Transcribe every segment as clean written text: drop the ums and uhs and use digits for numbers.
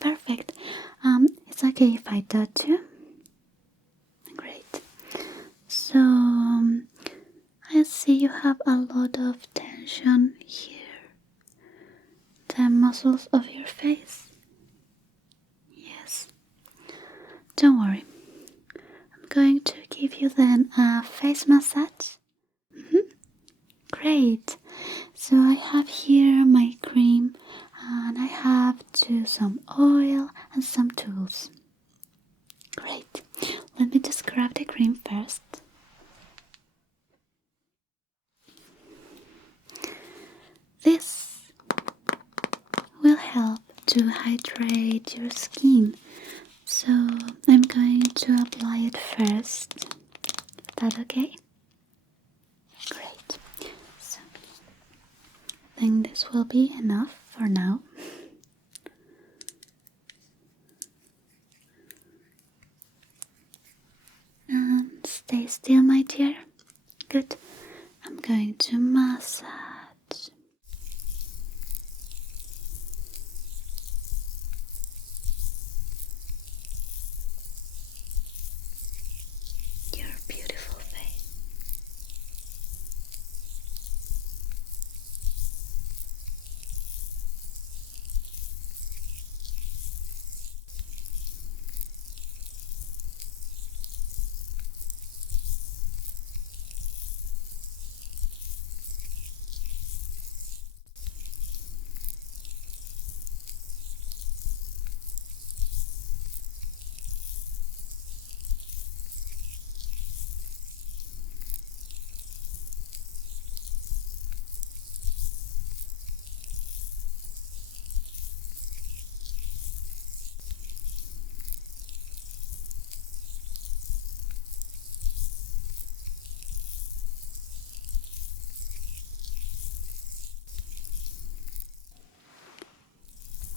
Perfect. It's okay if I touch you? Great. So, I see you have a lot of tension here. The muscles of your face. Yes. Don't worry. I'm going to give you then a face massage. Great. So I have here my cream and I have too some oil and some tools. Great. Let me just grab the cream first. This will help to hydrate your skin. So I'm going to apply it first. Is that okay? Great. So I think this will be enough for now. And stay still, my dear. Good. I'm going to massage. Your beautiful face.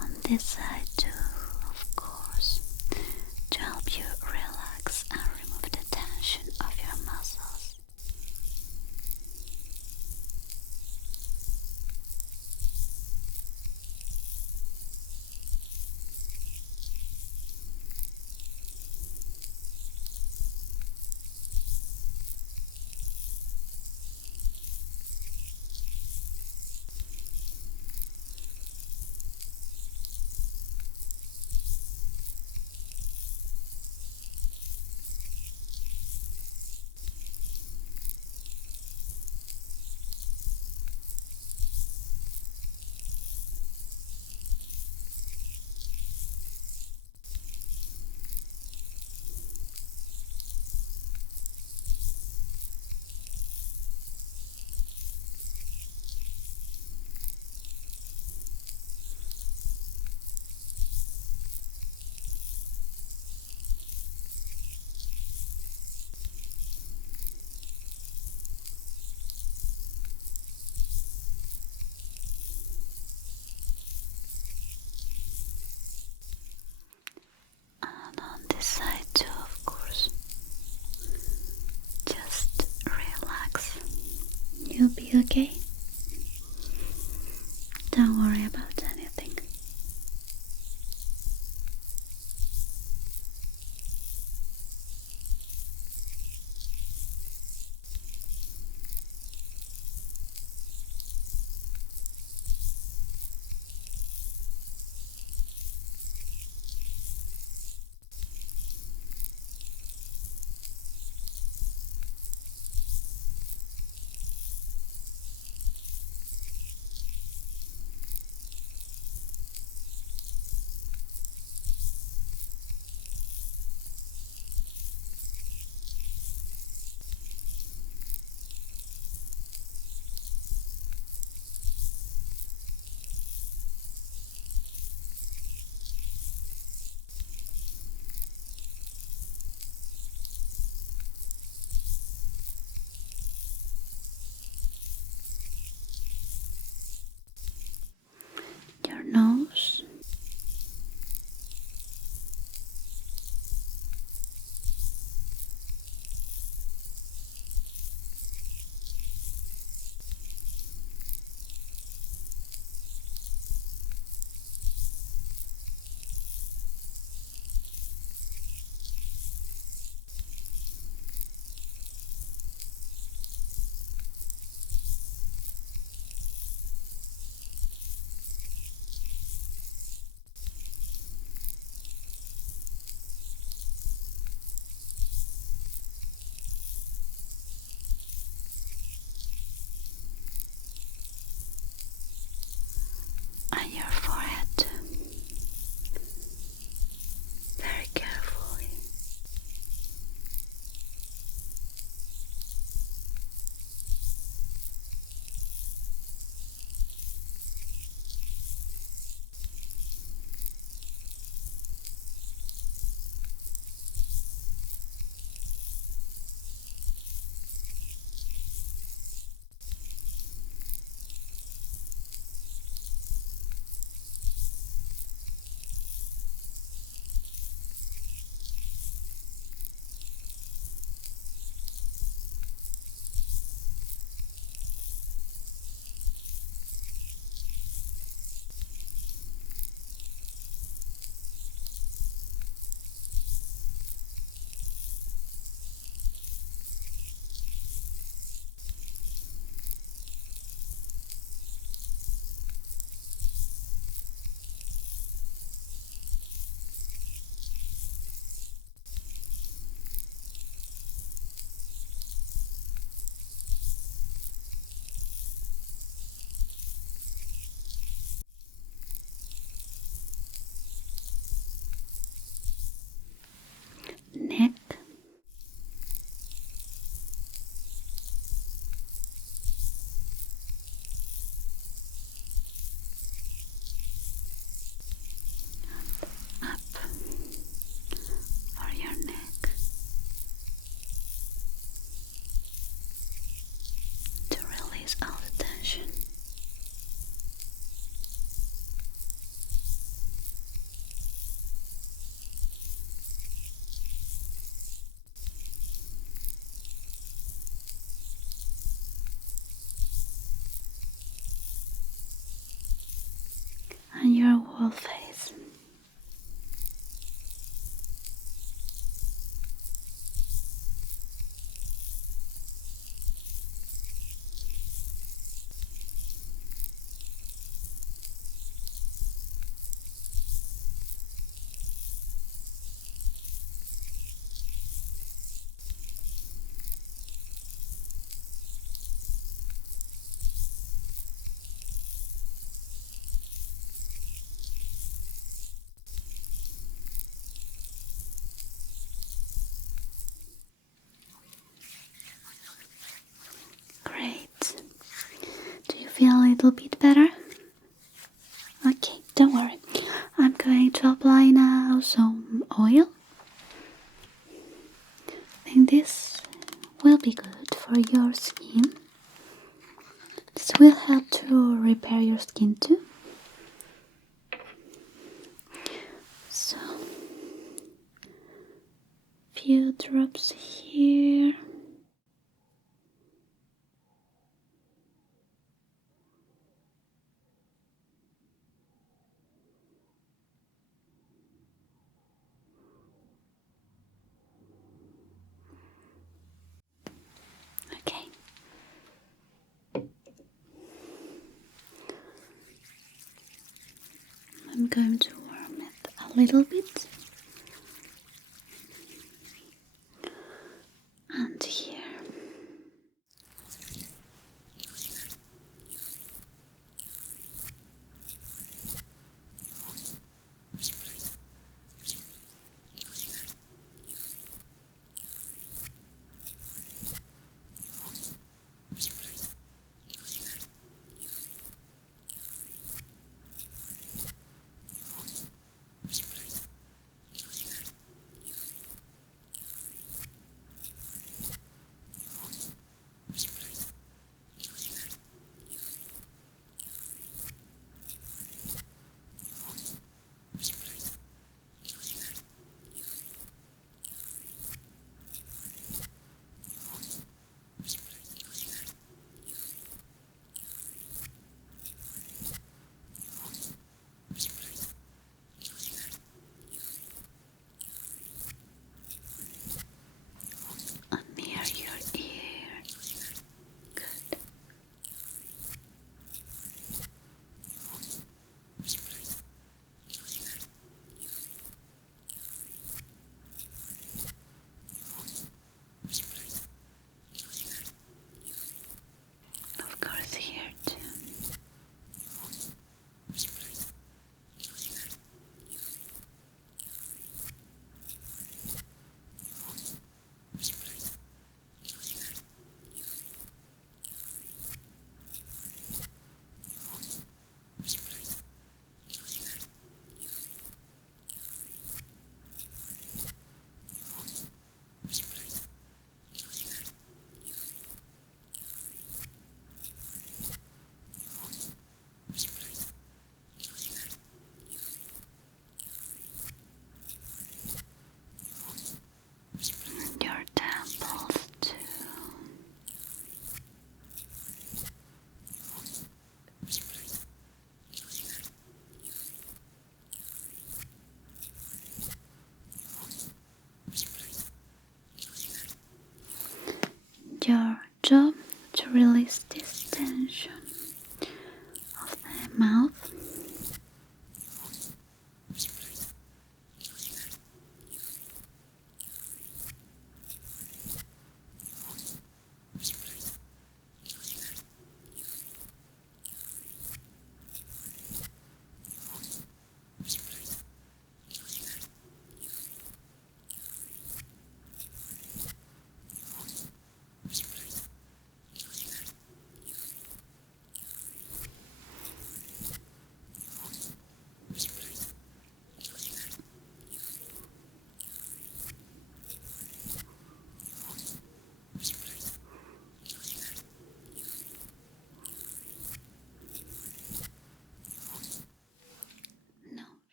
On this side too, of course, to help you relax and remove the tension of your muscles. And on this side too, of course. Just relax. You'll be okay. Don't worry about anything. and your forehead very carefully. Neck, up for your neck to release all the tension. And your whole face. Great. Do you feel a little bit better? Okay, don't worry. I'm going to apply now some oil. I think this will be good for your skin. This will help to repair your skin too. So, few drops here. Okay. I'm going to warm it a little bit. And here.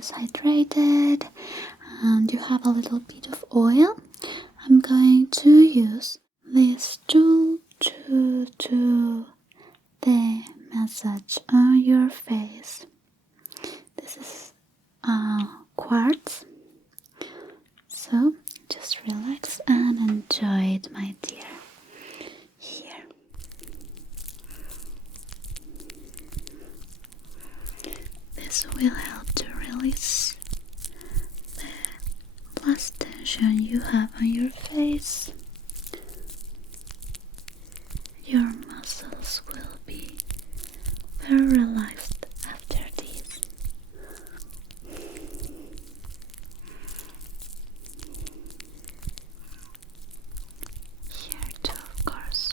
is hydrated and you have a little bit of oil, I'm going to use this tool to do the massage on your face. This is quartz, so just relax and enjoy it, my dear. Here. This will help to release the last tension you have on your face. Your muscles will be very relaxed after this. Here too, of course.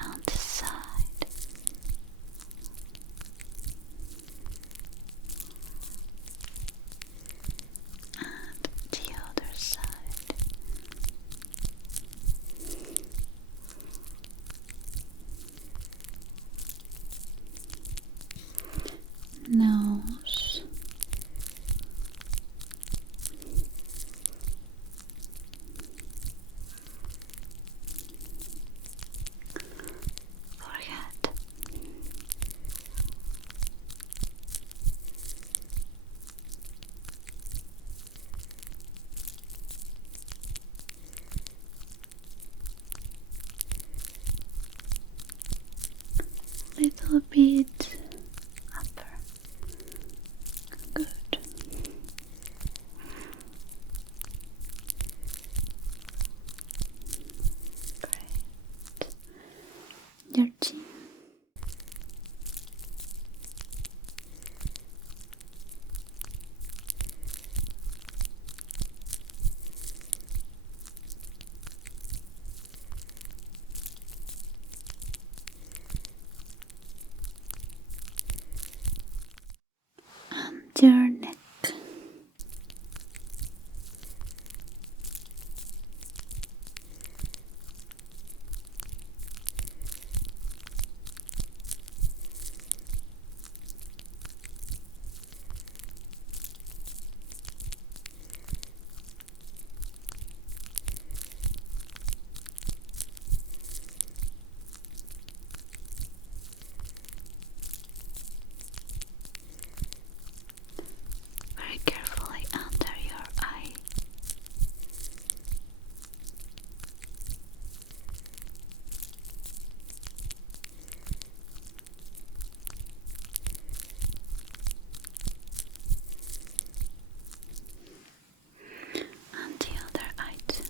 On this side. And the other side. Nose. Forehead. Little bit upper. Good. Great. Your chin. And your neck. Very carefully under your eye. And the other eye too.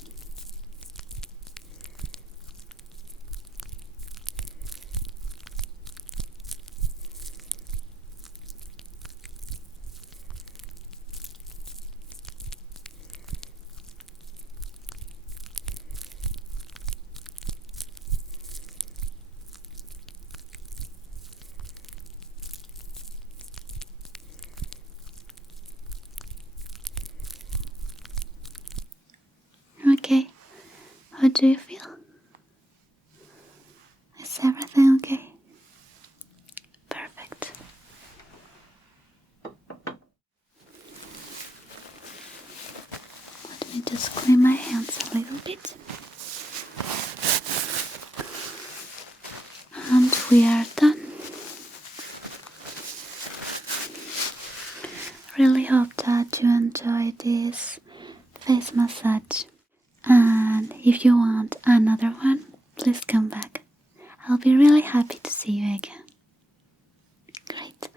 Okay, how do you feel? Is everything okay? Perfect. Let me just clean my hands a little bit. And we are done. Really hope that you enjoy this face massage. And if you want another one, please come back. I'll be really happy to see you again. Great.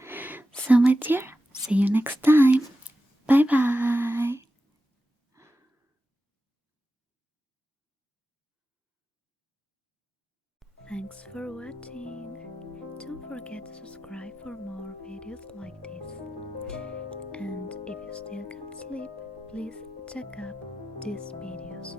So my dear, see you next time. Bye bye. Thanks for watching. Don't forget to subscribe for more videos like this. And if you still can't sleep, please check out these videos.